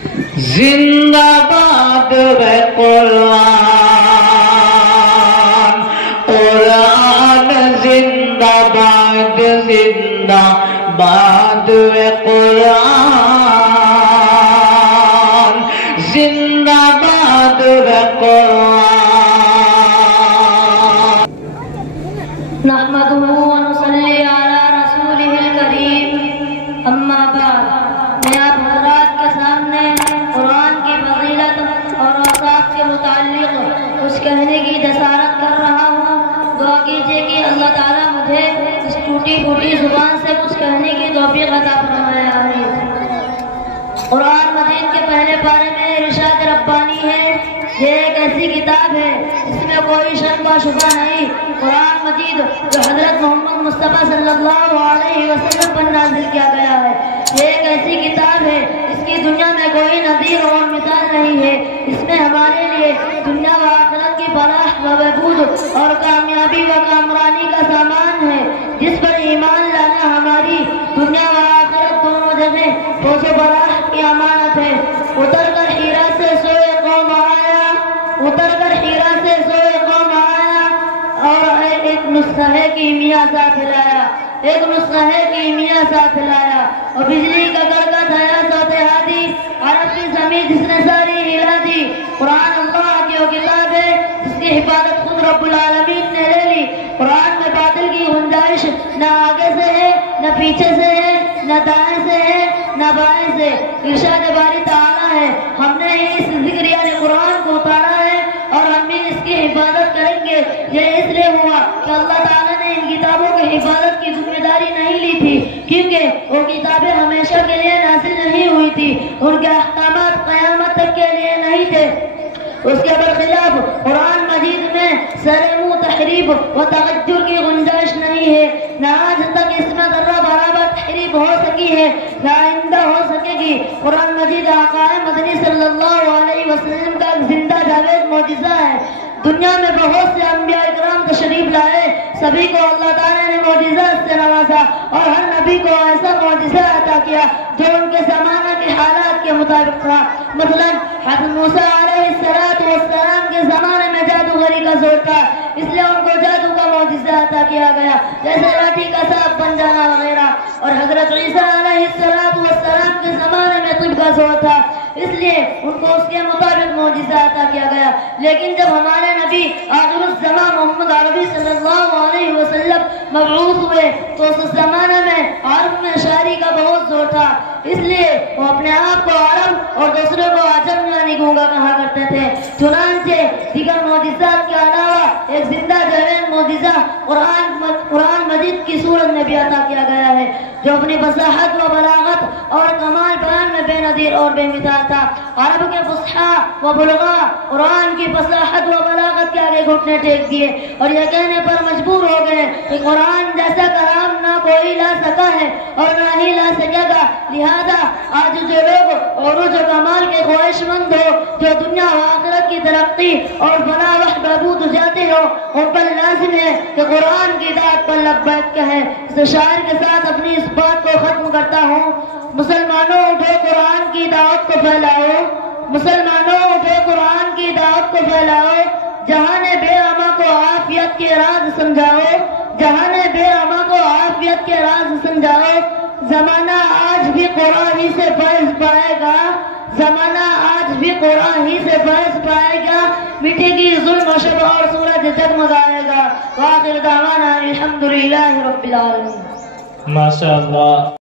زندہ باد ہے قرآن، قرآن زندہ باد، زندہ باد ہے قرآن، زندہ باد ہے قرآن۔ نحمده ونصلي على رسوله الكريم، اما بعد۔ میں آپ حضرات کے سامنے قرآن کی فضیلت اور اوصاف کے متعلق کچھ کہنے کی جسارت کر رہا ہوں۔ دعا کیجیے کہ اللہ تعالیٰ مجھے اس ٹوٹی پھوٹی زبان سے کچھ کہنے کی توفیق عطا فرمائے، آمین۔ قرآن مجید کے پہلے پارے میں ارشاد ربانی ہے، یہ ایک ایسی کتاب ہے جس میں کوئی شک و شبہ نہیں۔ قرآن مجید جو حضرت محمد مصطفیٰ صلی اللہ علیہ وسلم پر نازل کیا گیا ہے، یہ ایک ایسی کتاب ہے اس کی دنیا میں کوئی نظیر اور مثال نہیں ہے۔ اس میں ہمارے لیے دنیا و آخرت کی فلاح و بہبود اور کامیابی و کامرانی کا سامان ہے، جس پر ایمان لانا ہماری دنیا و آخرت دونوں جگہ فوز و فلاح کی امانت ہے۔ اتر کر ہیرا سے سوئے قوم آیا، اتر کر ہیرا سے سوئے قوم آیا، اور ایک نسخہ کیمیا ساتھ لایا، ایک نسخہ کیمیا ساتھ لایا، اور بجلی کا کڑکا تھایا ساتھ ہادی، عرب کی زمین جس نے ساری ہلا دی۔ قرآن اللہ کی وہ کتاب ہے جس کی حفاظت خود رب العالمین نے لے لی۔ قرآن میں باطل کی گنجائش نہ آگے سے ہے، نہ پیچھے سے ہے، نہ دائیں سے ہے، نہ بائیں سے۔ ارشاد باری تعالیٰ ہے، ہم نے اس ذکر یعنی قرآن کو اتارا ہے اور ہم بھی اس کی حفاظت کریں گے۔ یہ اس لیے ہوا کہ اللہ تعالیٰ نے ان کتابوں کی حفاظت کی ذمہ داری نہیں لی تھی، کیونکہ وہ کتابیں ہمیشہ کے لیے نازل نہیں ہوئی تھی، ان کے احکامات قیامت تک کے لیے نہیں تھے۔ اس کے برخلاف قرآن مجید میں سر منہ تحریف و تغیر کی گنجائش نہیں ہے، نہ آج تک اس میں ذرہ برابر تحریف ہو سکی ہے، نہ آئندہ ہو سکے گی۔ قرآن مجید آقا مدنی صلی اللہ علیہ وسلم کا ایک زندہ جاوید معجزہ ہے۔ دنیا میں بہت سے انبیاء اکرام تشریف لائے، سبھی کو اللہ تعالیٰ نے معجزات سے نوازا، اور ہر نبی کو ایسا معجزہ عطا کیا جو ان کے زمانہ کے حالات کے مطابق تھا۔ مثلا حضرت موسیٰ علیہ السلام کے زمانے میں جادوگری کا زور تھا، اس لیے ان کو جادو کا معجزہ عطا کیا گیا، جیسے لاٹھی کا سانپ بن جانا وغیرہ۔ اور حضرت عیسیٰ علیہ السلام کے زمانے میں طب کا زور تھا، اس لیے ان کو اس کے مطابق معجزہ عطا کیا گیا۔ لیکن جب ہمارے نبی آخر الزمان محمد عربی صلی اللہ علیہ وسلم مبعوث ہوئے تو اس زمانے میں عرب میں شاعری کا بہت زور تھا، اس لیے وہ اپنے آپ کو عرب اور دوسرے کو عجم یعنی گونگا کہا کرتے تھے۔ چنانچہ دیگر معجزات کے علاوہ ایک زندہ جاوید معجزہ قرآن مجید کی صورت میں بھی عطا کیا گیا ہے، جو اپنی فصاحت و بلاغت اور کمال بیان میں بے نظیر اور بے مثال تھا۔ عرب کے فصحاء و بلغاء قرآن کی فصاحت و بلاغت کے آگے گھٹنے ٹیک دیے اور یہ کہنے پر مجبور ہو گئے کہ قرآن جیسا کلام نہ کوئی لا سکا ہے اور نہ ہی لا سکے گا۔ لہذا آج جو لوگ عروج و کمال کے خواہش مند ہو، جو دنیا و آخرت کی ترقی اور فلاح و بہبود چاہتے ہو، ان پر لازم ہے کہ قرآن کی دعوت پر لبیک کہیں۔ اس شاعر کے ساتھ اپنی اس بات کو ختم کرتا ہوں، مسلمانوں اٹھو قرآن کی دعوت کو پھیلاؤ، مسلمانوں اٹھو قرآن کی دعوت کو پھیلاؤ، جہان بے اما کو عافیت کے راز سمجھاؤ، جہان بے اما کو عافیت کے راز سمجھاؤ۔ زمانہ آج بھی قرآن ہی سے فیض پائے گا، زمانہ آج بھی قرآن ہی سے فیض پائے گا، مٹے گی ظلم و شب اور سورج جگمگائے گا۔ وآخر دعوانا الحمدللہ رب العالمین۔ ماشاءاللہ۔